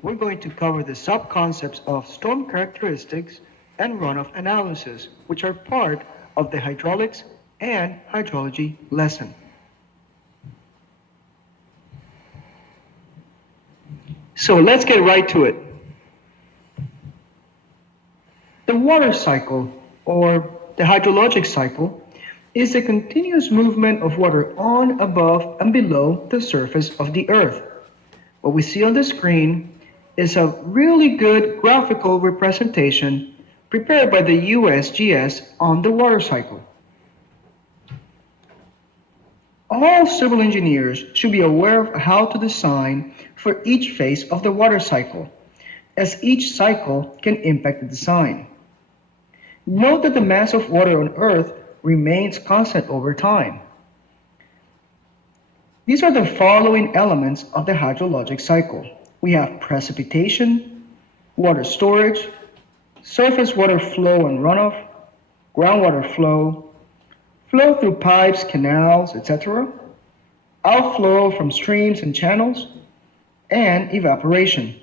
we're going to cover the sub-concepts of storm characteristics and runoff analysis, which are part of the hydraulics and hydrology lesson. So let's get right to it. The water cycle, or the hydrologic cycle, is the continuous movement of water on, above, and below the surface of the earth. What we see on the screen is a really good graphical representation prepared by the USGS on the water cycle. All civil engineers should be aware of how to design for each phase of the water cycle, as each cycle can impact the design. Note that the mass of water on Earth remains constant over time. These are the following elements of the hydrologic cycle. We have precipitation, water storage, surface water flow and runoff, groundwater flow, flow through pipes, canals, etc., outflow from streams and channels, and evaporation.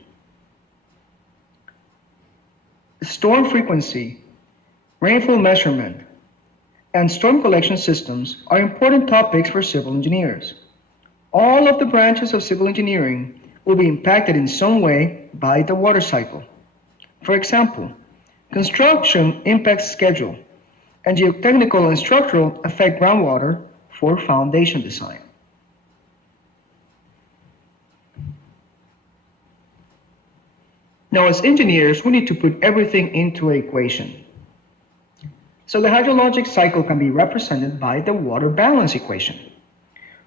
Storm frequency, rainfall measurement, and storm collection systems are important topics for civil engineers. All of the branches of civil engineering will be impacted in some way by the water cycle. For example, construction impacts schedule, and geotechnical and structural affect groundwater for foundation design. Now, as engineers, we need to put everything into an equation. So the hydrologic cycle can be represented by the water balance equation,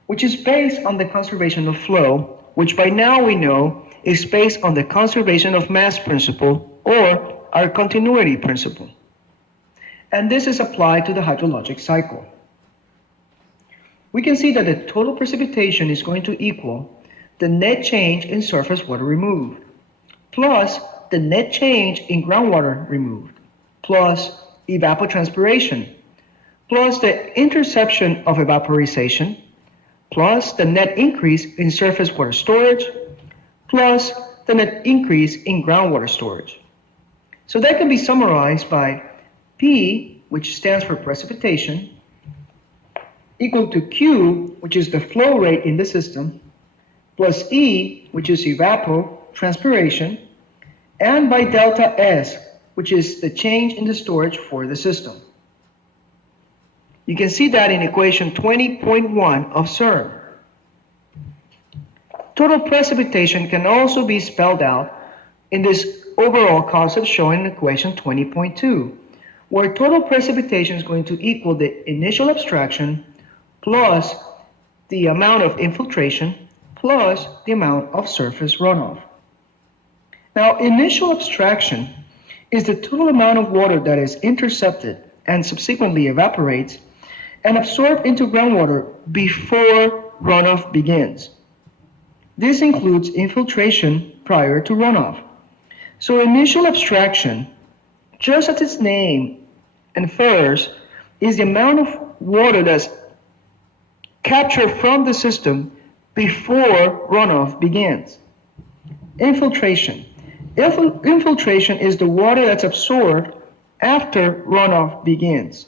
which is based on the conservation of flow, which by now we know is based on the conservation of mass principle, or our continuity principle. And this is applied to the hydrologic cycle. We can see that the total precipitation is going to equal the net change in surface water removed, plus the net change in groundwater removed, plus evapotranspiration, plus the interception of evaporization, plus the net increase in surface water storage, plus the net increase in groundwater storage. So that can be summarized by P, which stands for precipitation, equal to Q, which is the flow rate in the system, plus E, which is evapotranspiration, and by delta S, which is the change in the storage for the system. You can see that in equation 20.1 of CERN. Total precipitation can also be spelled out in this overall concept shown in equation 20.2, where total precipitation is going to equal the initial abstraction plus the amount of infiltration plus the amount of surface runoff. Now, initial abstraction is the total amount of water that is intercepted and subsequently evaporates and absorbed into groundwater before runoff begins. This includes infiltration prior to runoff. So initial abstraction, just as its name infers, is the amount of water that's captured from the system before runoff begins. Infiltration. Infiltration is the water that's absorbed after runoff begins.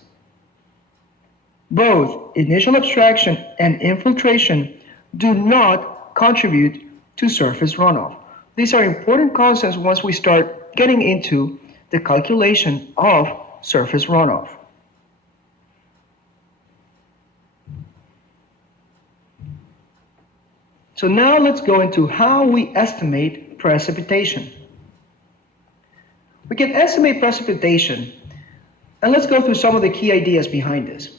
Both initial abstraction and infiltration do not contribute to surface runoff. These are important concepts once we start getting into the calculation of surface runoff. So now let's go into how we estimate precipitation. We can estimate precipitation, and let's go through some of the key ideas behind this.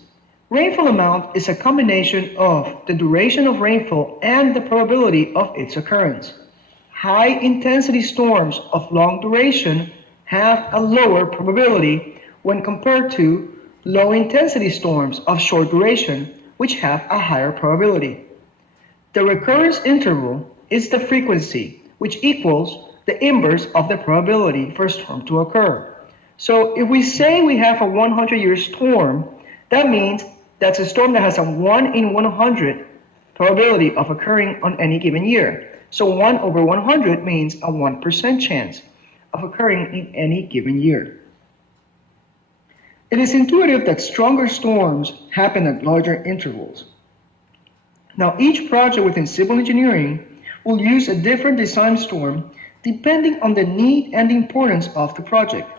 Rainfall amount is a combination of the duration of rainfall and the probability of its occurrence. High-intensity storms of long duration have a lower probability when compared to low-intensity storms of short duration, which have a higher probability. The recurrence interval is the frequency, which equals the inverse of the probability for a storm to occur. So if we say we have a 100-year storm, that means that's a storm that has a 1 in 100 probability of occurring on any given year. So 1 over 100 means a 1% chance of occurring in any given year. It is intuitive that stronger storms happen at larger intervals. Now, each project within civil engineering will use a different design storm depending on the need and importance of the project,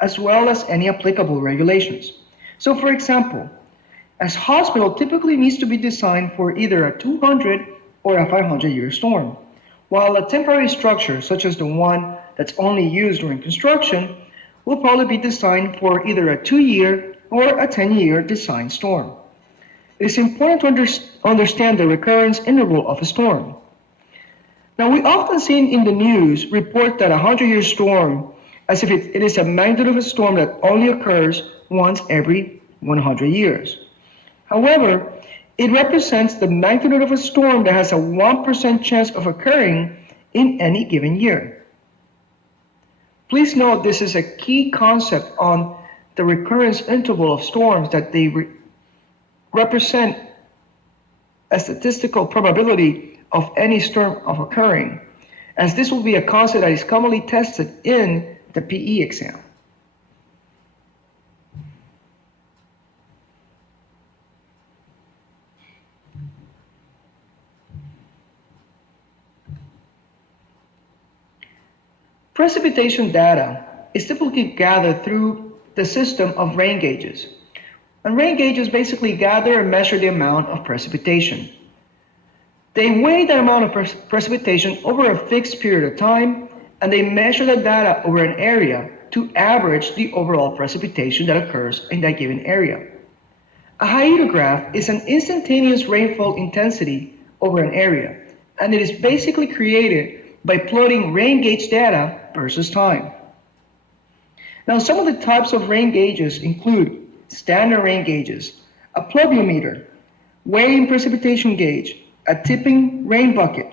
as well as any applicable regulations. So, for example, a hospital typically needs to be designed for either a 200 or a 500-year storm, while a temporary structure, such as the one that's only used during construction, will probably be designed for either a 2-year or a 10-year design storm. It is important to understand the recurrence interval of a storm. Now, we often see in the news report that a 100-year storm as if it is a magnitude of a storm that only occurs once every 100 years. However, it represents the magnitude of a storm that has a 1% chance of occurring in any given year. Please note this is a key concept on the recurrence interval of storms, that they represent a statistical probability of any storm of occurring, as this will be a concept that is commonly tested in the PE exam. Precipitation data is typically gathered through the system of rain gauges. And rain gauges basically gather and measure the amount of precipitation. They weigh the amount of precipitation over a fixed period of time, and they measure the data over an area to average the overall precipitation that occurs in that given area. A hydrograph is an instantaneous rainfall intensity over an area, and it is basically created by plotting rain gauge data versus time. Now, some of the types of rain gauges include standard rain gauges, a pluviometer, weighing precipitation gauge, a tipping rain bucket,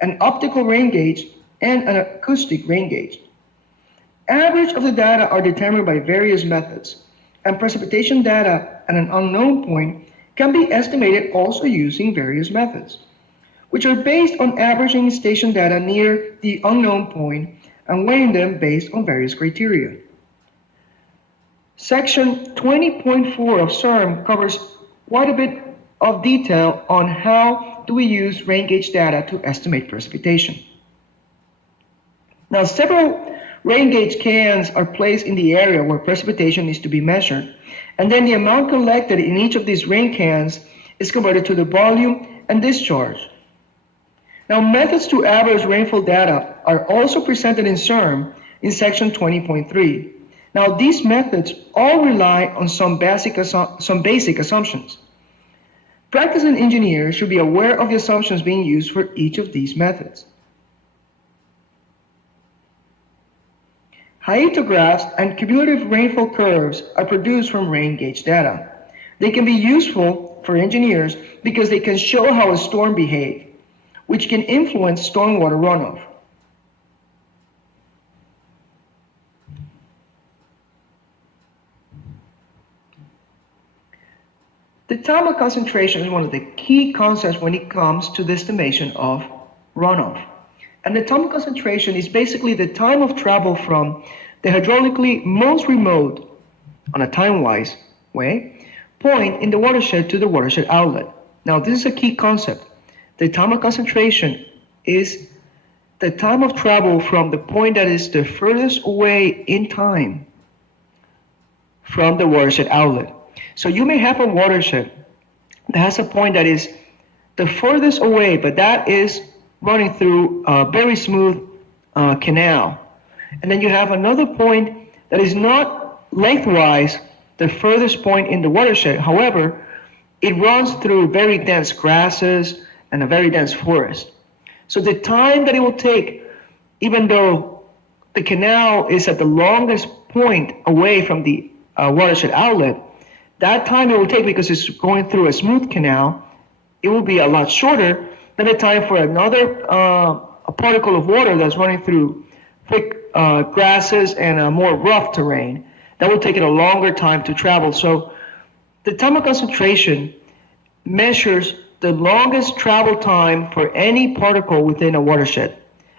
an optical rain gauge, and an acoustic rain gauge. Average of the data are determined by various methods, and precipitation data at an unknown point can be estimated also using various methods, which are based on averaging station data near the unknown point and weighing them based on various criteria. Section 20.4 of CERM covers quite a bit of detail on how do we use rain gauge data to estimate precipitation. Now, several rain gauge cans are placed in the area where precipitation is to be measured, and then the amount collected in each of these rain cans is converted to the volume and discharge. Now, methods to average rainfall data are also presented in CERM in section 20.3. Now, these methods all rely on some basic assumptions. Practicing engineers should be aware of the assumptions being used for each of these methods. Hydrographs and cumulative rainfall curves are produced from rain gauge data. They can be useful for engineers because they can show how a storm behaved, which can influence stormwater runoff. The time of concentration is one of the key concepts when it comes to the estimation of runoff. And the time of concentration is basically the time of travel from the hydraulically most remote, on a time-wise way, point in the watershed to the watershed outlet. Now, this is a key concept. The time of concentration is the time of travel from the point that is the furthest away in time from the watershed outlet. So you may have a watershed that has a point that is the furthest away, but that is running through a very smooth canal. And then you have another point that is not lengthwise the furthest point in the watershed. However, it runs through very dense grasses and a very dense forest. So the time that it will take, even though the canal is at the longest point away from the watershed outlet, that time it will take, because it's going through a smooth canal, it will be a lot shorter than the time for another a particle of water that's running through thick grasses and a more rough terrain. That will take it a longer time to travel. So the time of concentration measures the longest travel time for any particle within a watershed.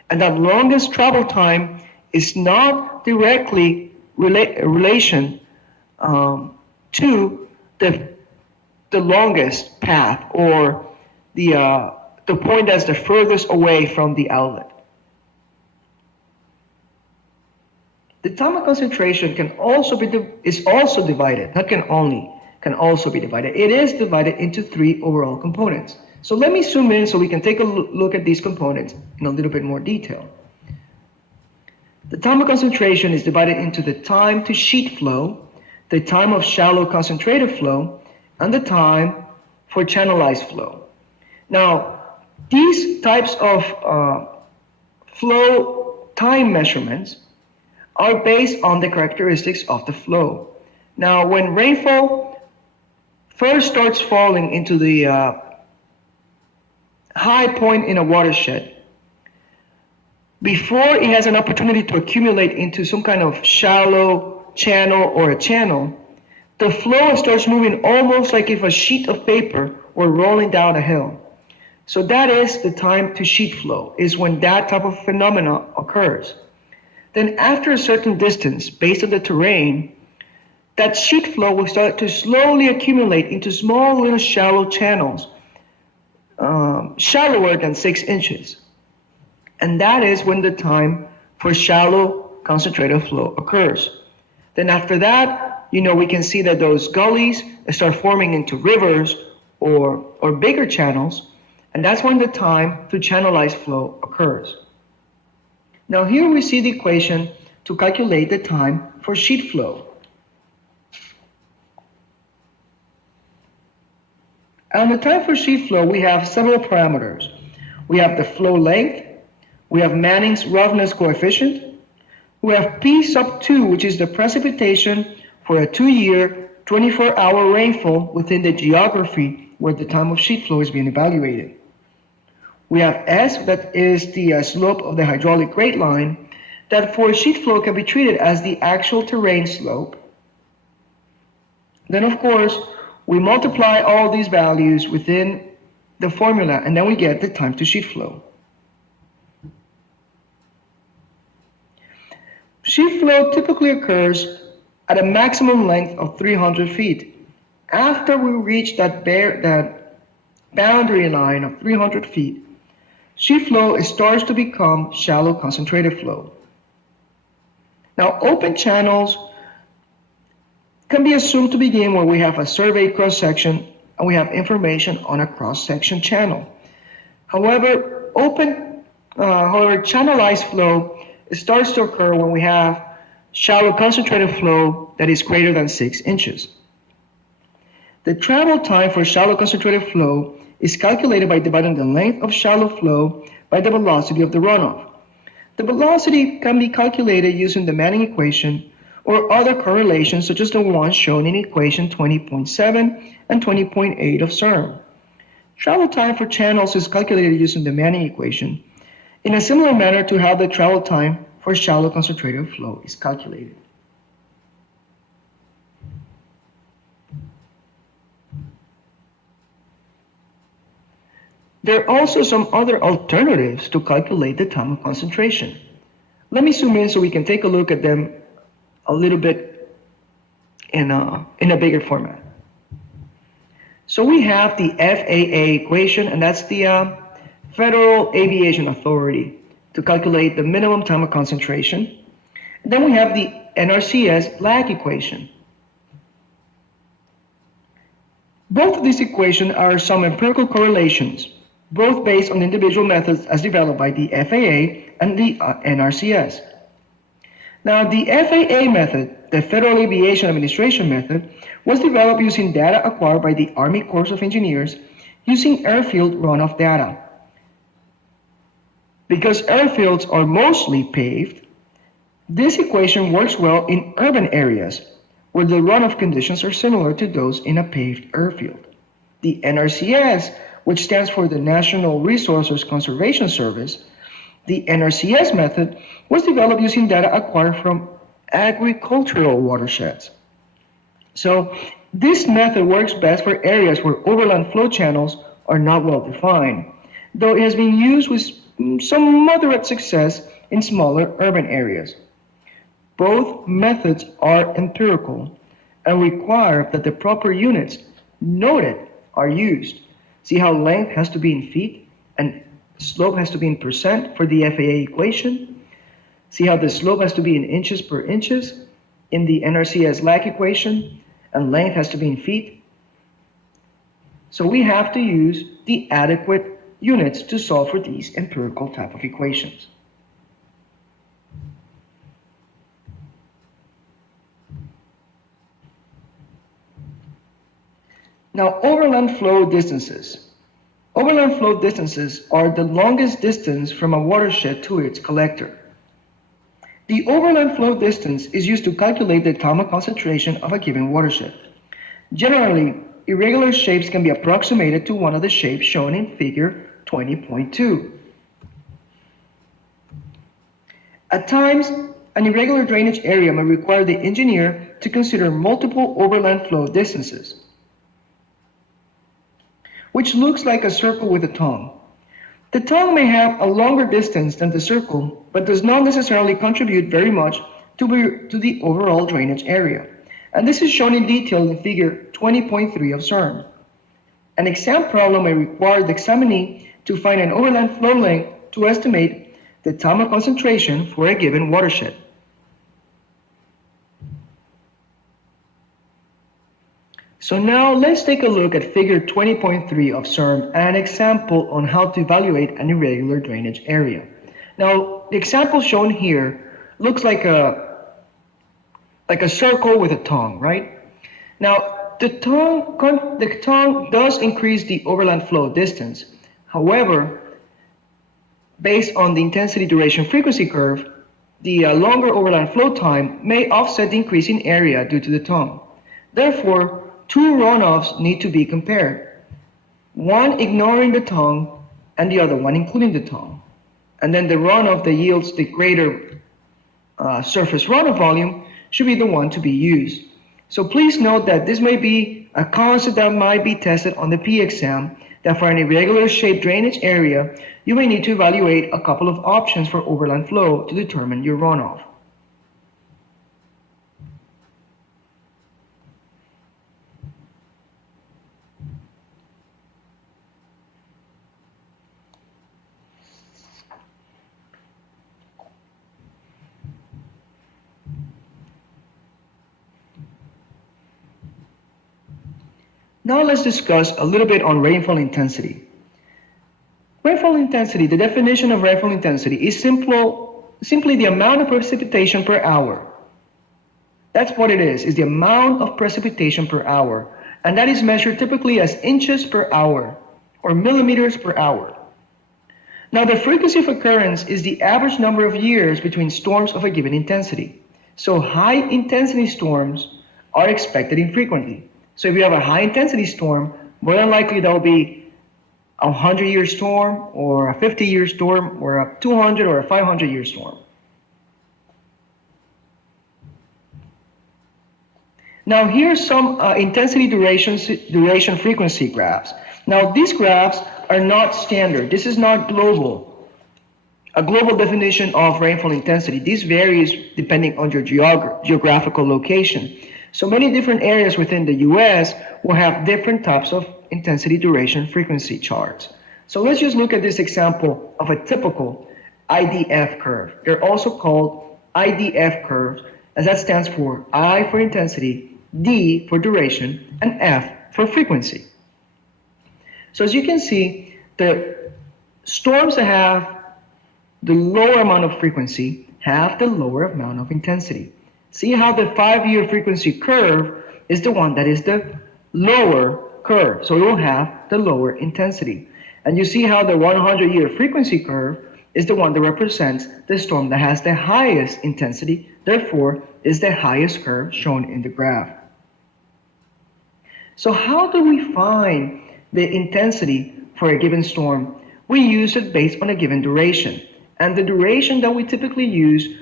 And that longest travel time is not directly relation to the longest path or the point that's the furthest away from the outlet. The time of concentration can also is also divided, not can only, can also be divided. It is divided into 3 overall components. So let me zoom in so we can take a look at these components in a little bit more detail. The time of concentration is divided into the time to sheet flow, the time of shallow concentrated flow, and the time for channelized flow. Now, these types of flow time measurements are based on the characteristics of the flow. Now, when rainfall first starts falling into the high point in a watershed, before it has an opportunity to accumulate into some kind of shallow channel or a channel, the flow starts moving almost like if a sheet of paper were rolling down a hill. So that is the time to sheet flow, is when that type of phenomena occurs. Then after a certain distance, based on the terrain, that sheet flow will start to slowly accumulate into small little shallow channels, shallower than 6 inches. And that is when the time for shallow concentrated flow occurs. Then after that, we can see that those gullies start forming into rivers or bigger channels, and that's when the time to channelized flow occurs. Now here we see the equation to calculate the time for sheet flow. On the time for sheet flow, we have several parameters. We have the flow length, we have Manning's roughness coefficient, we have P sub 2, which is the precipitation for a 2-year, 24-hour rainfall within the geography where the time of sheet flow is being evaluated. We have S, that is the slope of the hydraulic grade line, that for sheet flow can be treated as the actual terrain slope. Then, of course, we multiply all these values within the formula, and then we get the time to sheet flow. Sheet flow typically occurs at a maximum length of 300 feet. After we reach that boundary line of 300 feet, sheet flow starts to become shallow concentrated flow. Now, open channels can be assumed to begin where we have a surveyed cross-section and we have information on a cross-section channel. However, channelized flow starts to occur when we have shallow concentrated flow that is greater than 6 inches. The travel time for shallow concentrated flow is calculated by dividing the length of shallow flow by the velocity of the runoff. The velocity can be calculated using the Manning equation or other correlations such as the ones shown in equation 20.7 and 20.8 of CERN. Travel time for channels is calculated using the Manning equation in a similar manner to how the travel time for shallow concentrated flow is calculated. There are also some other alternatives to calculate the time of concentration. Let me zoom in so we can take a look at them a little bit in a bigger format. So we have the FAA equation, and that's the Federal Aviation Authority, to calculate the minimum time of concentration. And then we have the NRCS lag equation. Both of these equations are some empirical correlations, both based on individual methods as developed by the FAA and the NRCS. Now, the FAA method, the Federal Aviation Administration method, was developed using data acquired by the Army Corps of Engineers using airfield runoff data. Because airfields are mostly paved, this equation works well in urban areas where the runoff conditions are similar to those in a paved airfield. The NRCS, which stands for the National Resources Conservation Service, the NRCS method was developed using data acquired from agricultural watersheds. So this method works best for areas where overland flow channels are not well defined, though it has been used with some moderate success in smaller urban areas. Both methods are empirical and require that the proper units noted are used. See how length has to be in feet and slope has to be in percent for the FAA equation? See how the slope has to be in inches per inches in the NRCS lag equation, and length has to be in feet? So we have to use the adequate units to solve for these empirical type of equations. Now, overland flow distances. Overland flow distances are the longest distance from a watershed to its collector. The overland flow distance is used to calculate the atomic concentration of a given watershed. Generally, irregular shapes can be approximated to one of the shapes shown in figure 20.2. At times, an irregular drainage area may require the engineer to consider multiple overland flow distances, which looks like a circle with a tongue. The tongue may have a longer distance than the circle, but does not necessarily contribute very much to the overall drainage area. And this is shown in detail in figure 20.3 of CERN. An exam problem may require the examinee to find an overland flow length to estimate the atomic concentration for a given watershed. So now let's take a look at figure 20.3 of CERN and an example on how to evaluate an irregular drainage area. Now, the example shown here looks like a circle with a tongue, right? Now, the tongue does increase the overland flow distance. However, based on the intensity duration frequency curve, the longer overland flow time may offset the increase in area due to the tongue. Therefore, two runoffs need to be compared, one ignoring the tongue and the other one including the tongue. And then the runoff that yields the greater surface runoff volume should be the one to be used. So please note that this may be a concept that might be tested on the P exam, that for an irregular shaped drainage area, you may need to evaluate a couple of options for overland flow to determine your runoff. Now let's discuss a little bit on rainfall intensity. Rainfall intensity, the definition of rainfall intensity is simply the amount of precipitation per hour. That's what it is the amount of precipitation per hour. And that is measured typically as inches per hour or millimeters per hour. Now the frequency of occurrence is the average number of years between storms of a given intensity. So high intensity storms are expected infrequently. So if you have a high intensity storm, more than likely that will be a 100-year storm or a 50-year storm or a 200 or a 500-year storm. Now here's some intensity duration frequency graphs. Now these graphs are not standard. This is not global. A global definition of rainfall intensity. This varies depending on your geographical location. So many different areas within the US will have different types of intensity duration frequency charts. So let's just look at this example of a typical IDF curve. They're also called IDF curves, as that stands for I for intensity, D for duration, and F for frequency. So as you can see, the storms that have the lower amount of frequency have the lower amount of intensity. See how the 5-year frequency curve is the one that is the lower curve. So it will have the lower intensity. And you see how the 100-year frequency curve is the one that represents the storm that has the highest intensity, therefore is the highest curve shown in the graph. So how do we find the intensity for a given storm? We use it based on a given duration. And the duration that we typically use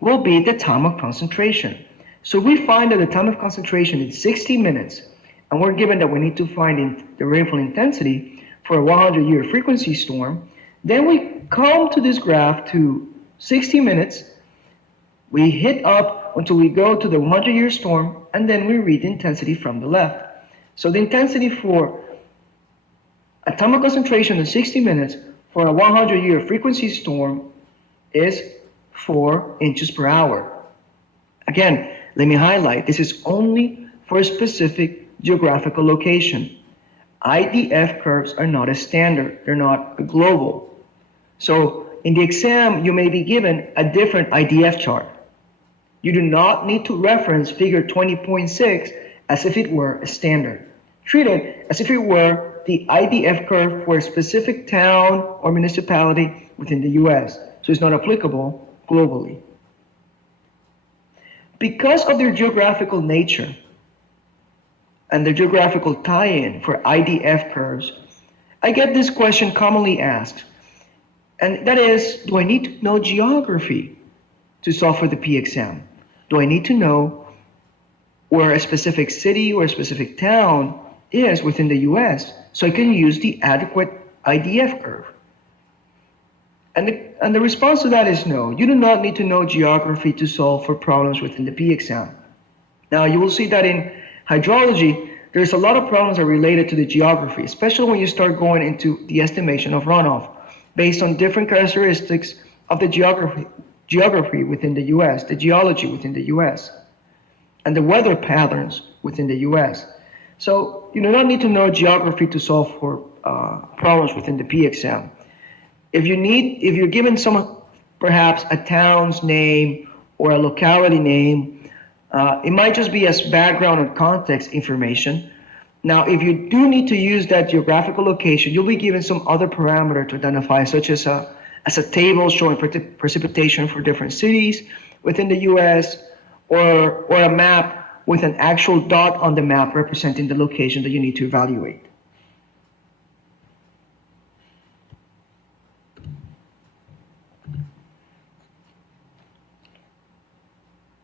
will be the atomic concentration. So we find that the atomic concentration is 60 minutes, and we're given that we need to find the rainfall intensity for a 100-year frequency storm. Then we come to this graph to 60 minutes. We hit up until we go to the 100-year storm, and then we read the intensity from the left. So the intensity for atomic concentration in 60 minutes for a 100-year frequency storm is 4 inches per hour. Again, let me highlight, this is only for a specific geographical location. IDF curves are not a standard, they're not a global. So in the exam, you may be given a different IDF chart. You do not need to reference figure 20.6 as if it were a standard. Treat it as if it were the IDF curve for a specific town or municipality within the US, so it's not applicable globally. Because of their geographical nature and the geographical tie-in for IDF curves, I get this question commonly asked, and that is, do I need to know geography to solve for the P exam? Do I need to know where a specific city or a specific town is within the US so I can use the adequate IDF curve? And the response to that is no. You do not need to know geography to solve for problems within the P exam. Now, you will see that in hydrology, there's a lot of problems that are related to the geography, especially when you start going into the estimation of runoff based on different characteristics of the geography within the US, the geology within the US, and the weather patterns within the US. So you do not need to know geography to solve for problems within the P exam. If you're given perhaps a town's name or a locality name, it might just be as background or context information. Now, if you do need to use that geographical location, you'll be given some other parameter to identify, such as a table showing precipitation for different cities within the US, or a map with an actual dot on the map representing the location that you need to evaluate.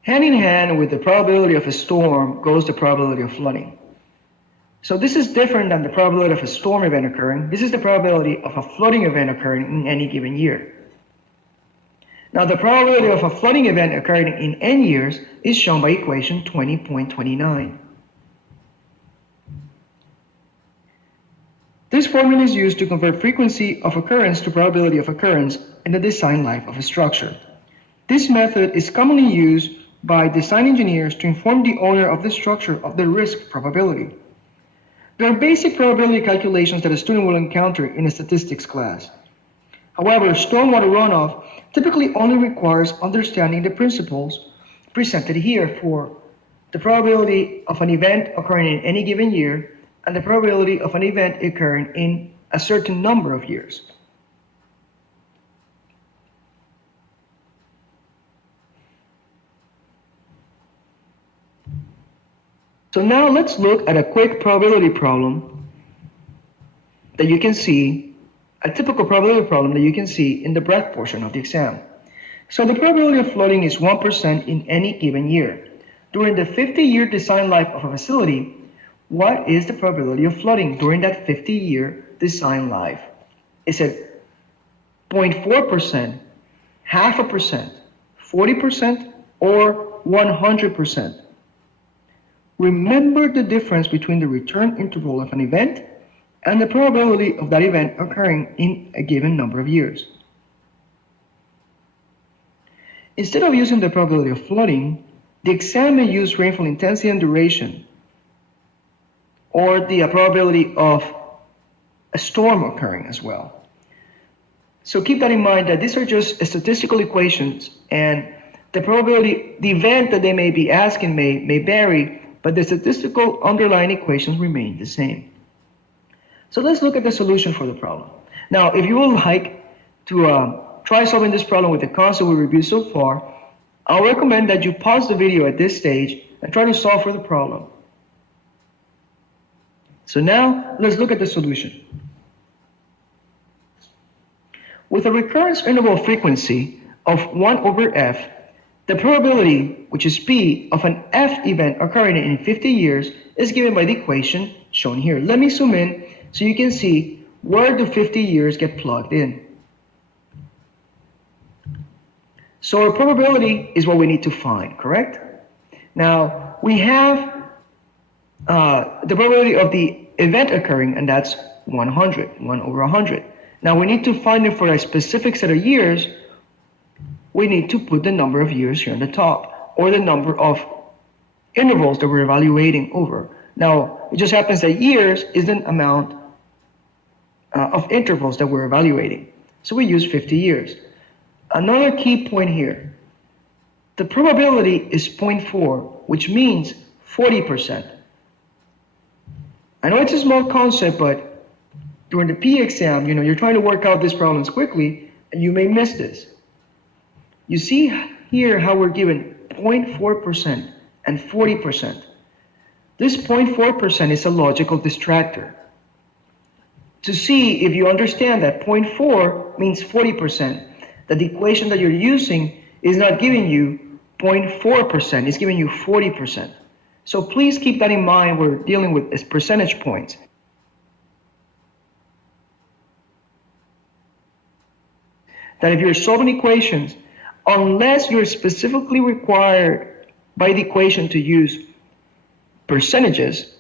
Hand in hand with the probability of a storm goes the probability of flooding. So this is different than the probability of a storm event occurring. This is the probability of a flooding event occurring in any given year. Now, the probability of a flooding event occurring in n years is shown by equation 20.29. This formula is used to convert frequency of occurrence to probability of occurrence in the design life of a structure. This method is commonly used by design engineers to inform the owner of the structure of the risk probability. There are basic probability calculations that a student will encounter in a statistics class. However, stormwater runoff typically only requires understanding the principles presented here for the probability of an event occurring in any given year and the probability of an event occurring in a certain number of years. So now let's look at a quick probability problem that you can see, a typical probability problem that you can see in the breadth portion of the exam. So the probability of flooding is 1% in any given year. During the 50-year design life of a facility, what is the probability of flooding during that 50-year design life? Is it 0.4%, 0.5%, 40%, or 100%? Remember the difference between the return interval of an event and the probability of that event occurring in a given number of years. Instead of using the probability of flooding, the exam may use rainfall intensity and duration, or the probability of a storm occurring as well. So keep that in mind that these are just statistical equations, and the probability, the event that they may be asking may vary, but the statistical underlying equations remain the same. So let's look at the solution for the problem. Now, if you would like to try solving this problem with the concept we reviewed so far, I'll recommend that you pause the video at this stage and try to solve for the problem. So now, let's look at the solution. With a recurrence interval frequency of 1 over f, the probability, which is P, of an F event occurring in 50 years is given by the equation shown here. Let me zoom in so you can see where do 50 years get plugged in? So our probability is what we need to find, correct? Now, we have the probability of the event occurring, and that's 100, 1 over 100. Now, we need to find it for a specific set of years. We need to put the number of years here on the top, or the number of intervals that we're evaluating over. Now, it just happens that years is the amount of intervals that we're evaluating. So we use 50 years. Another key point here, the probability is 0.4, which means 40%. I know it's a small concept, but during the P exam, you're trying to work out these problems quickly, and you may miss this. You see here how we're given 0.4% and 40%. This 0.4% is a logical distractor. To see if you understand that 0.4 means 40%, that the equation that you're using is not giving you 0.4%, it's giving you 40%. So please keep that in mind. We're dealing with as percentage points. That if you're solving equations, unless you're specifically required by the equation to use percentages,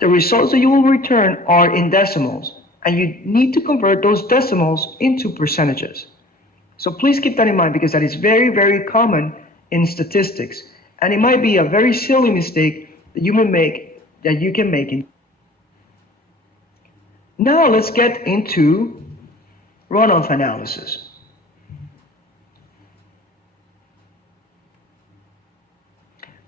the results that you will return are in decimals, and you need to convert those decimals into percentages. So please keep that in mind, because that is very, very common in statistics, and it might be a very silly mistake that you can make. Now let's get into runoff analysis.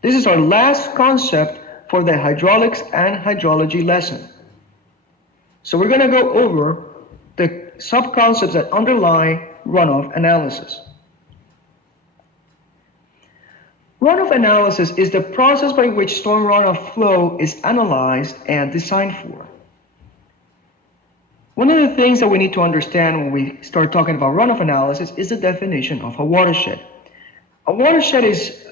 This is our last concept for the hydraulics and hydrology lesson. So we're going to go over the sub-concepts that underlie runoff analysis. Runoff analysis is the process by which storm runoff flow is analyzed and designed for. One of the things that we need to understand when we start talking about runoff analysis is the definition of a watershed. A watershed is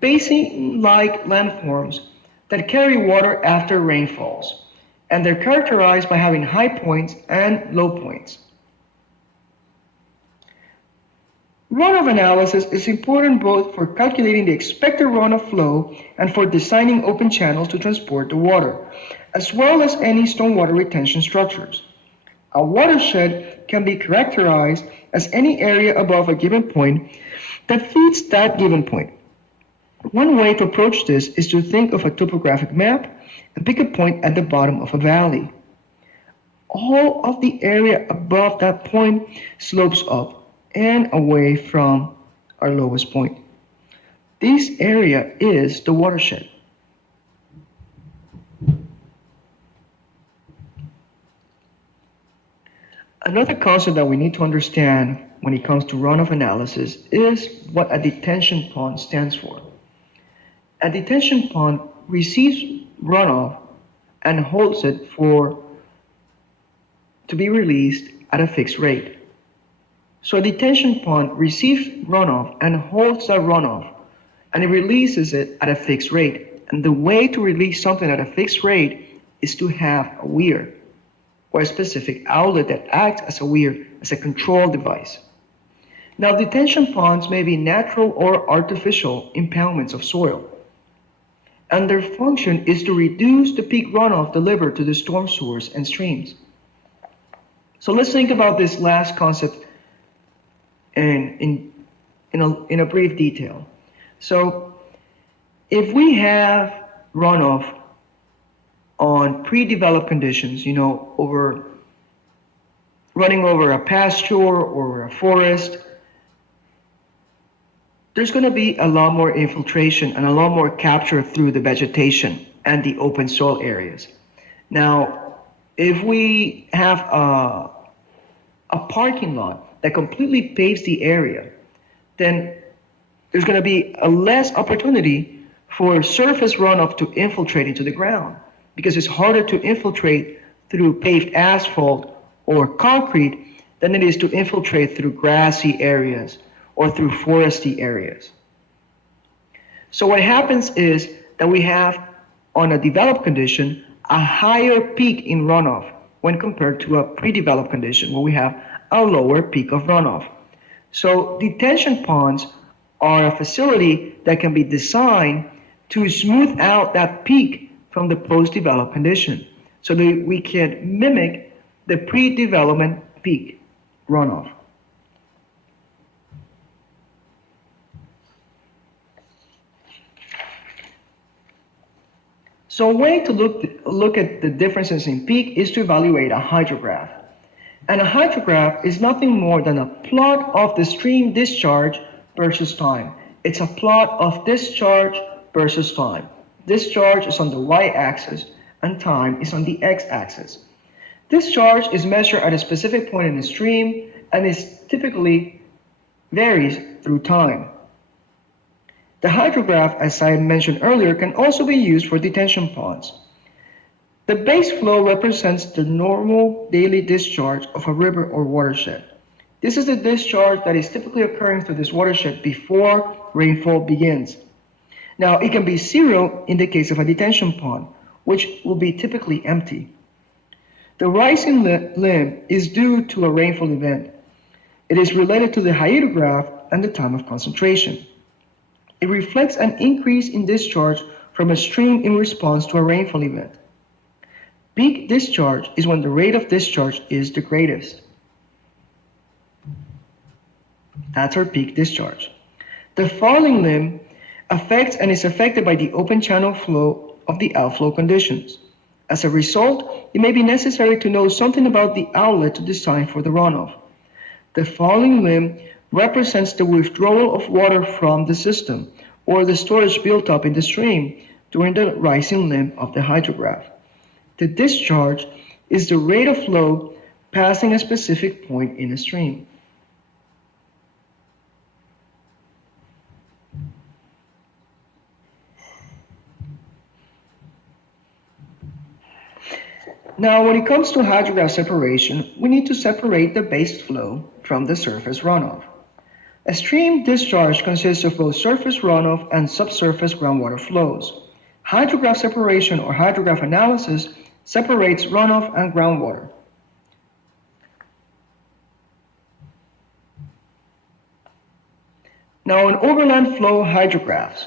basin-like landforms that carry water after rainfalls, and they're characterized by having high points and low points. Runoff analysis is important both for calculating the expected runoff flow and for designing open channels to transport the water, as well as any stormwater retention structures. A watershed can be characterized as any area above a given point that feeds that given point. One way to approach this is to think of a topographic map and pick a point at the bottom of a valley. All of the area above that point slopes up and away from our lowest point. This area is the watershed. Another concept that we need to understand when it comes to runoff analysis is what a detention pond stands for. A detention pond receives runoff and holds it to be released at a fixed rate. So a detention pond receives runoff and holds that runoff, and it releases it at a fixed rate. And the way to release something at a fixed rate is to have a weir, or a specific outlet that acts as a weir, as a control device. Now, detention ponds may be natural or artificial impoundments of soil, and their function is to reduce the peak runoff delivered to the storm sewers and streams. So let's think about this last concept in a brief detail. So if we have runoff on pre-developed conditions, running over a pasture or a forest, there's going to be a lot more infiltration and a lot more capture through the vegetation and the open soil areas. Now, if we have a parking lot that completely paves the area, then there's going to be a less opportunity for surface runoff to infiltrate into the ground, because it's harder to infiltrate through paved asphalt or concrete than it is to infiltrate through grassy areas or through foresty areas. So what happens is that we have, on a developed condition, a higher peak in runoff when compared to a pre-developed condition where we have a lower peak of runoff. So detention ponds are a facility that can be designed to smooth out that peak from the post-developed condition so that we can mimic the pre-development peak runoff. So a way to look at the differences in peak is to evaluate a hydrograph. And a hydrograph is nothing more than a plot of the stream discharge versus time. It's a plot of discharge versus time. Discharge is on the y-axis and time is on the x-axis. Discharge is measured at a specific point in the stream and is typically varies through time. The hydrograph, as I mentioned earlier, can also be used for detention ponds. The base flow represents the normal daily discharge of a river or watershed. This is the discharge that is typically occurring through this watershed before rainfall begins. Now, it can be zero in the case of a detention pond, which will be typically empty. The rising limb is due to a rainfall event. It is related to the hydrograph and the time of concentration. It reflects an increase in discharge from a stream in response to a rainfall event. Peak discharge is when the rate of discharge is the greatest. That's our peak discharge. The falling limb affects and is affected by the open channel flow of the outflow conditions. As a result, it may be necessary to know something about the outlet to design for the runoff. The falling limb represents the withdrawal of water from the system or the storage built up in the stream during the rising limb of the hydrograph. The discharge is the rate of flow passing a specific point in a stream. Now, when it comes to hydrograph separation, we need to separate the base flow from the surface runoff. A stream discharge consists of both surface runoff and subsurface groundwater flows. Hydrograph separation or hydrograph analysis separates runoff and groundwater. Now, in overland flow hydrographs,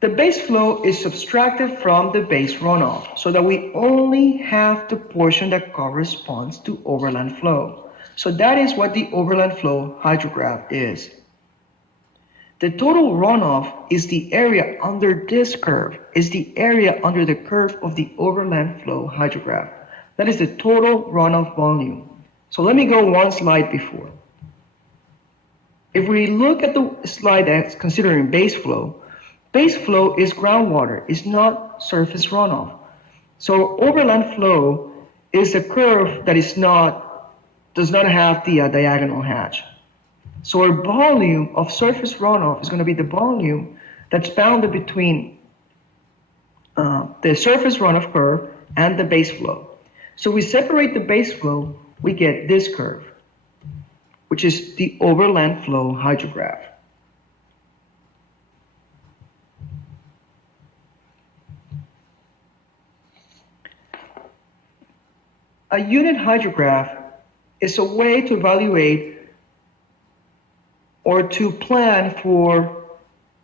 the base flow is subtracted from the base runoff so that we only have the portion that corresponds to overland flow. So that is what the overland flow hydrograph is. The total runoff is the area under this curve, is the area under the curve of the overland flow hydrograph. That is the total runoff volume. So let me go one slide before. If we look at the slide that's considering base flow is groundwater, it's not surface runoff. So overland flow is a curve that does not have the diagonal hatch. So our volume of surface runoff is going to be the volume that's bounded between the surface runoff curve and the base flow. So we separate the base flow, we get this curve, which is the overland flow hydrograph. A unit hydrograph is a way to evaluate or to plan for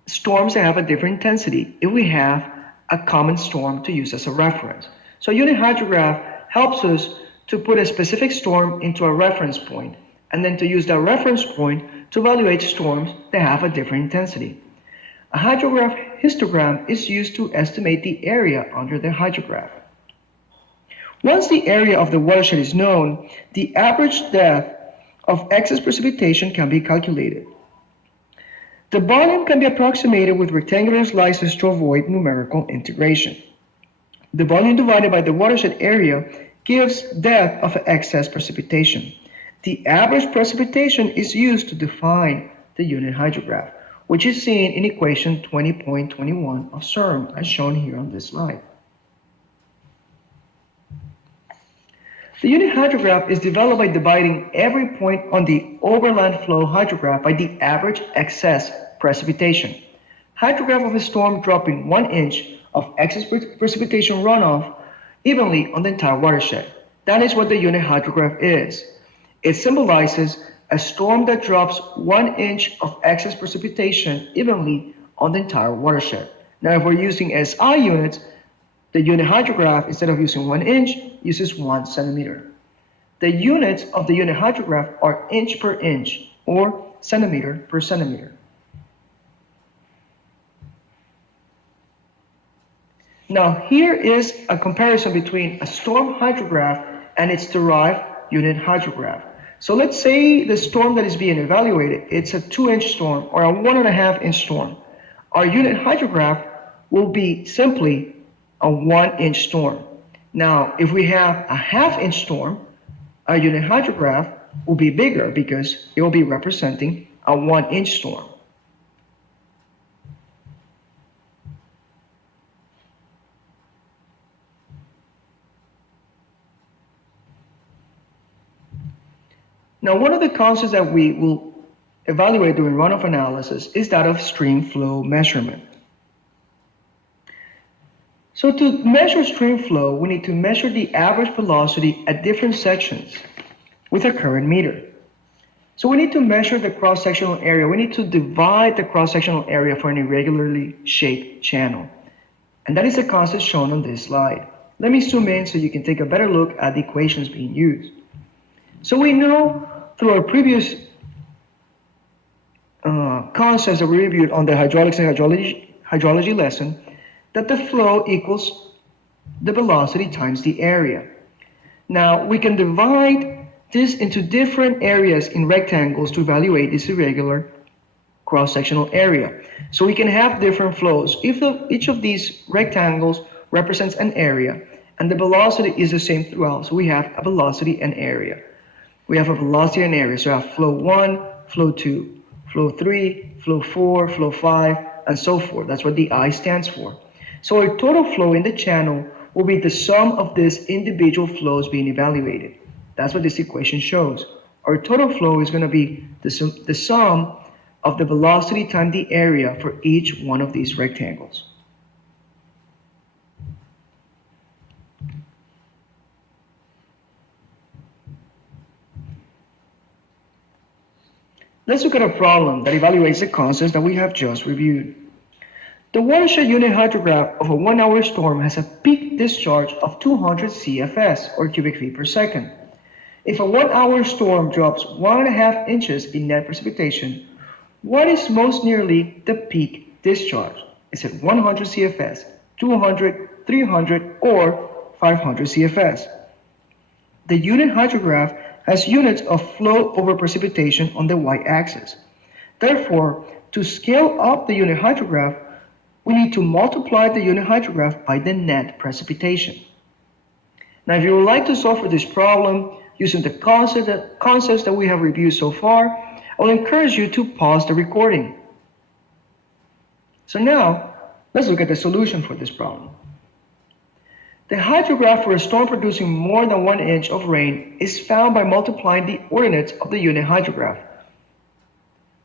storms that have a different intensity if we have a common storm to use as a reference. So a unit hydrograph helps us to put a specific storm into a reference point and then to use that reference point to evaluate storms that have a different intensity. A hydrograph histogram is used to estimate the area under the hydrograph. Once the area of the watershed is known, the average depth of excess precipitation can be calculated. The volume can be approximated with rectangular slices to avoid numerical integration. The volume divided by the watershed area gives depth of excess precipitation. The average precipitation is used to define the unit hydrograph, which is seen in equation 20.21 of SERM, as shown here on this slide. The unit hydrograph is developed by dividing every point on the overland flow hydrograph by the average excess precipitation. Hydrograph of a storm dropping 1 inch of excess precipitation runoff evenly on the entire watershed. That is what the unit hydrograph is. It symbolizes a storm that drops 1 inch of excess precipitation evenly on the entire watershed. Now, if we're using SI units, the unit hydrograph, instead of using 1 inch, uses 1 centimeter. The units of the unit hydrograph are inch per inch or centimeter per centimeter. Now, here is a comparison between a storm hydrograph and its derived unit hydrograph. So let's say the storm that is being evaluated, it's a 2-inch storm or a 1.5-inch storm. Our unit hydrograph will be simply a 1-inch storm. Now, if we have a 1/2-inch storm, our unit hydrograph will be bigger because it will be representing a 1-inch storm. Now, one of the concepts that we will evaluate during runoff analysis is that of stream flow measurement. So to measure stream flow, we need to measure the average velocity at different sections with a current meter. So we need to measure the cross-sectional area. We need to divide the cross-sectional area for an irregularly shaped channel. And that is the concept shown on this slide. Let me zoom in so you can take a better look at the equations being used. So we know through our previous concepts that we reviewed on the hydraulics and hydrology lesson that the flow equals the velocity times the area. Now we can divide this into different areas in rectangles to evaluate this irregular cross-sectional area. So we can have different flows. If each of these rectangles represents an area and the velocity is the same throughout, so we have a velocity and area. We have a velocity and area, so we have flow 1, flow 2, flow 3, flow 4, flow 5, and so forth. That's what the I stands for. So our total flow in the channel will be the sum of these individual flows being evaluated. That's what this equation shows. Our total flow is going to be the sum of the velocity times the area for each one of these rectangles. Let's look at a problem that evaluates the concepts that we have just reviewed. The watershed unit hydrograph of a 1-hour storm has a peak discharge of 200 CFS, or cubic feet per second. If a 1-hour storm drops 1.5 inches in net precipitation, what is most nearly the peak discharge? Is it 100 CFS, 200, 300, or 500 CFS? The unit hydrograph has units of flow over precipitation on the y-axis. Therefore, to scale up the unit hydrograph, we need to multiply the unit hydrograph by the net precipitation. Now, if you would like to solve for this problem using the concepts that we have reviewed so far, I will encourage you to pause the recording. So now, let's look at the solution for this problem. The hydrograph for a storm producing more than 1 inch of rain is found by multiplying the ordinates of the unit hydrograph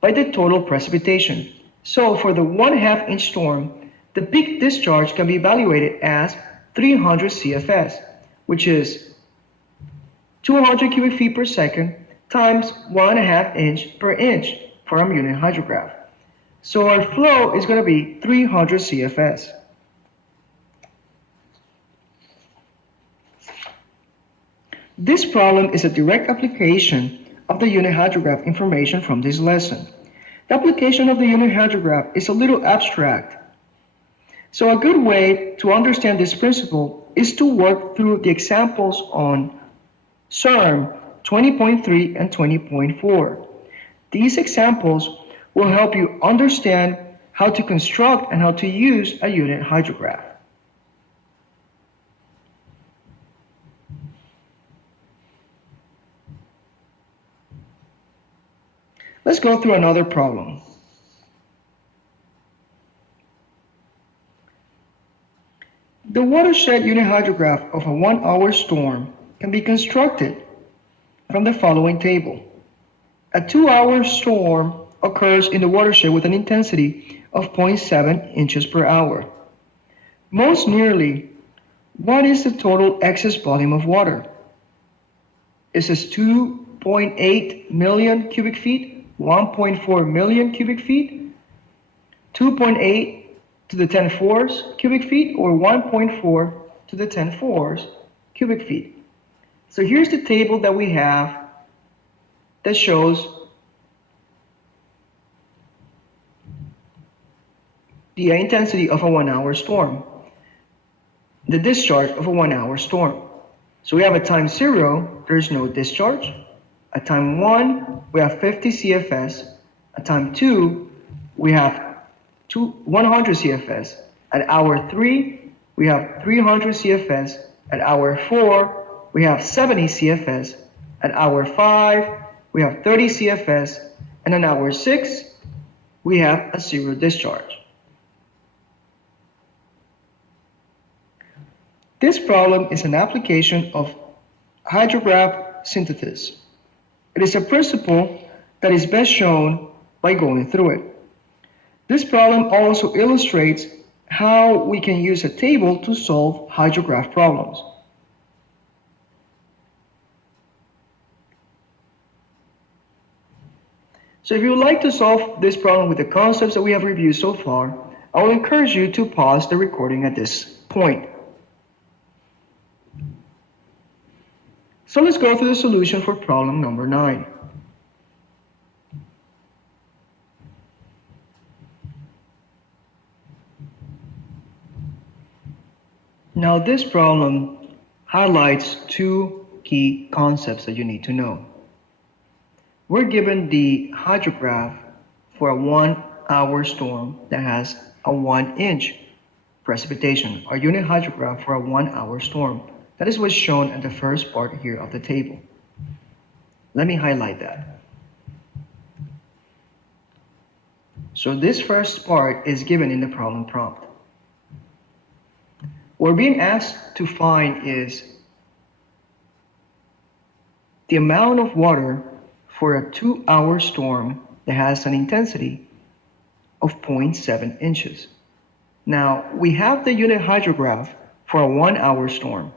by the total precipitation. So for the 1/2 inch storm, the peak discharge can be evaluated as 300 CFS, which is 200 cubic feet per second times 1.5 inch per inch for our unit hydrograph. So our flow is going to be 300 CFS. This problem is a direct application of the unit hydrograph information from this lesson. The application of the unit hydrograph is a little abstract. So a good way to understand this principle is to work through the examples on SERM 20.3 and 20.4. These examples will help you understand how to construct and how to use a unit hydrograph. Let's go through another problem. The watershed unit hydrograph of a 1-hour storm can be constructed from the following table. A 2-hour storm occurs in the watershed with an intensity of 0.7 inches per hour. Most nearly, what is the total excess volume of water? It says 2.8 million cubic feet, 1.4 million cubic feet, 2.8 to the 10 fours cubic feet, or 1.4 to the 10 fours cubic feet. So here's the table that we have that shows the intensity of a 1 hour storm, the discharge of a 1 hour storm. So we have at time 0, there's no discharge. At time 1, we have 50 CFS. At time 2, we have 100 CFS. At hour 3, we have 300 CFS. At hour 4, we have 70 CFS. At hour 5, we have 30 CFS. And at hour 6, we have a 0 discharge. This problem is an application of hydrograph synthesis. It is a principle that is best shown by going through it. This problem also illustrates how we can use a table to solve hydrograph problems. So if you would like to solve this problem with the concepts that we have reviewed so far, I will encourage you to pause the recording at this point. So let's go through the solution for problem number 9. Now this problem highlights two key concepts that you need to know. We're given the hydrograph for a 1 hour storm that has a 1 inch precipitation, our unit hydrograph for a 1 hour storm. That is what's shown at the first part here of the table. Let me highlight that. So this first part is given in the problem prompt. What we're being asked to find is the amount of water for a 2 hour storm that has an intensity of 0.7 inches. Now, we have the unit hydrograph for a 1 hour storm.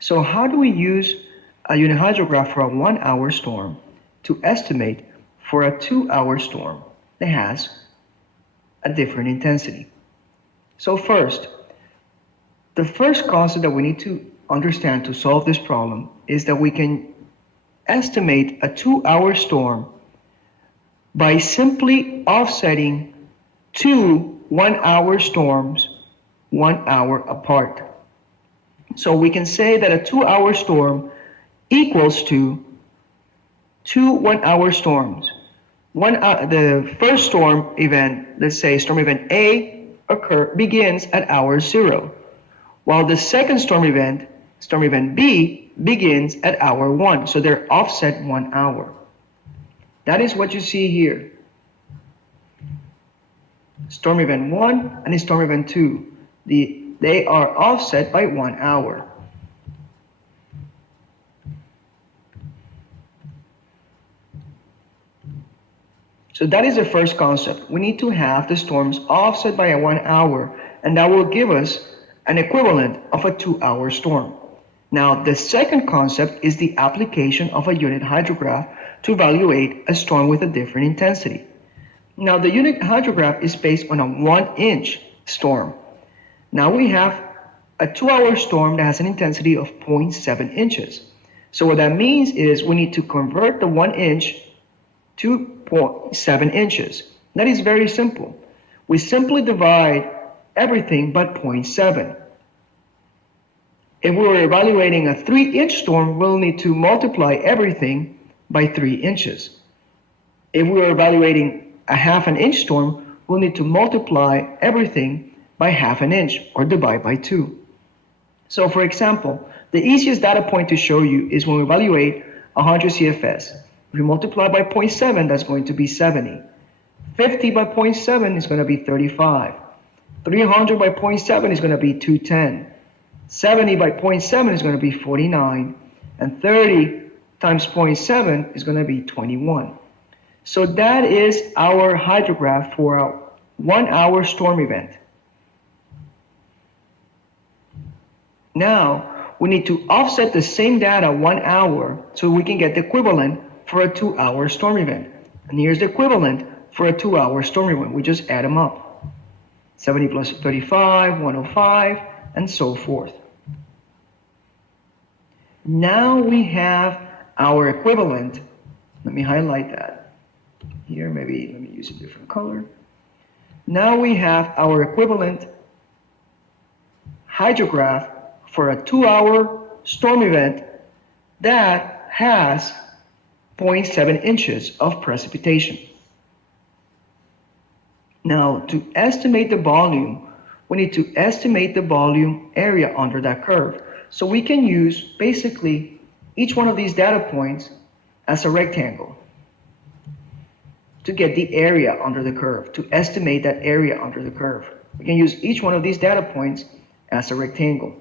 So how do we use a unit hydrograph for a 1 hour storm to estimate for a 2 hour storm that has a different intensity? So first, the first concept that we need to understand to solve this problem is that we can estimate a 2 hour storm by simply offsetting two 1 hour storms 1 hour apart. So we can say that a 2 hour storm equals to two 1 hour storms. The first storm event, let's say storm event A begins at hour 0, while the second storm event B, begins at hour 1. So they're offset 1 hour. That is what you see here. Storm event 1 and storm event 2. They are offset by 1 hour. So that is the first concept. We need to have the storms offset by a 1 hour, and that will give us an equivalent of a 2 hour storm. Now, the second concept is the application of a unit hydrograph to evaluate a storm with a different intensity. Now, the unit hydrograph is based on a 1 inch storm. Now we have a 2 hour storm that has an intensity of 0.7 inches. So what that means is we need to convert the 1 inch to 0.7 inches. That is very simple. We simply divide everything by 0.7. If we were evaluating a 3 inch storm, we'll need to multiply everything by 3 inches. If we were evaluating a half an inch storm, we'll need to multiply everything by half an inch or divide by 2. So for example, the easiest data point to show you is when we evaluate 100 CFS. If we multiply by 0.7, that's going to be 70. 50 by 0.7 is going to be 35. 300 by 0.7 is going to be 210. 70 by 0.7 is going to be 49. And 30 times 0.7 is going to be 21. So that is our hydrograph for a 1 hour storm event. Now, we need to offset the same data 1 hour so we can get the equivalent for a 2-hour storm event. And here's the equivalent for a 2-hour storm event. We just add them up. 70 plus 35, 105, and so forth. Now we have our equivalent. Let me highlight that. Here, maybe let me use a different color. Now we have our equivalent hydrograph for a 2-hour storm event that has 0.7 inches of precipitation. Now, to estimate the volume, we need to estimate the volume area under that curve. So we can use basically each one of these data points as a rectangle to get the area under the curve, to estimate that area under the curve. We can use each one of these data points as a rectangle.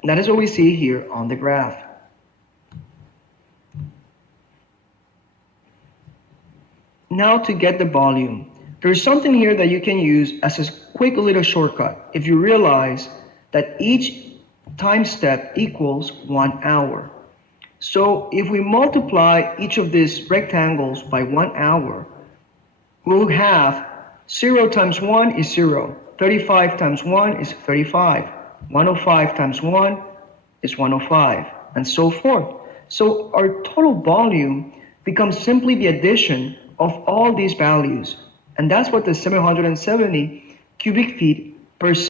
And that is what we see here on the graph. Now to get the volume, there's something here that you can use as a quick little shortcut if you realize that each time step equals 1 hour. So if we multiply each of these rectangles by 1 hour, we'll have 0 times 1 is 0, 35 times 1 is 35, 105 times 1 is 105, and so forth. So our total volume becomes simply the addition of all these values, and that's what the 770 cubic feet per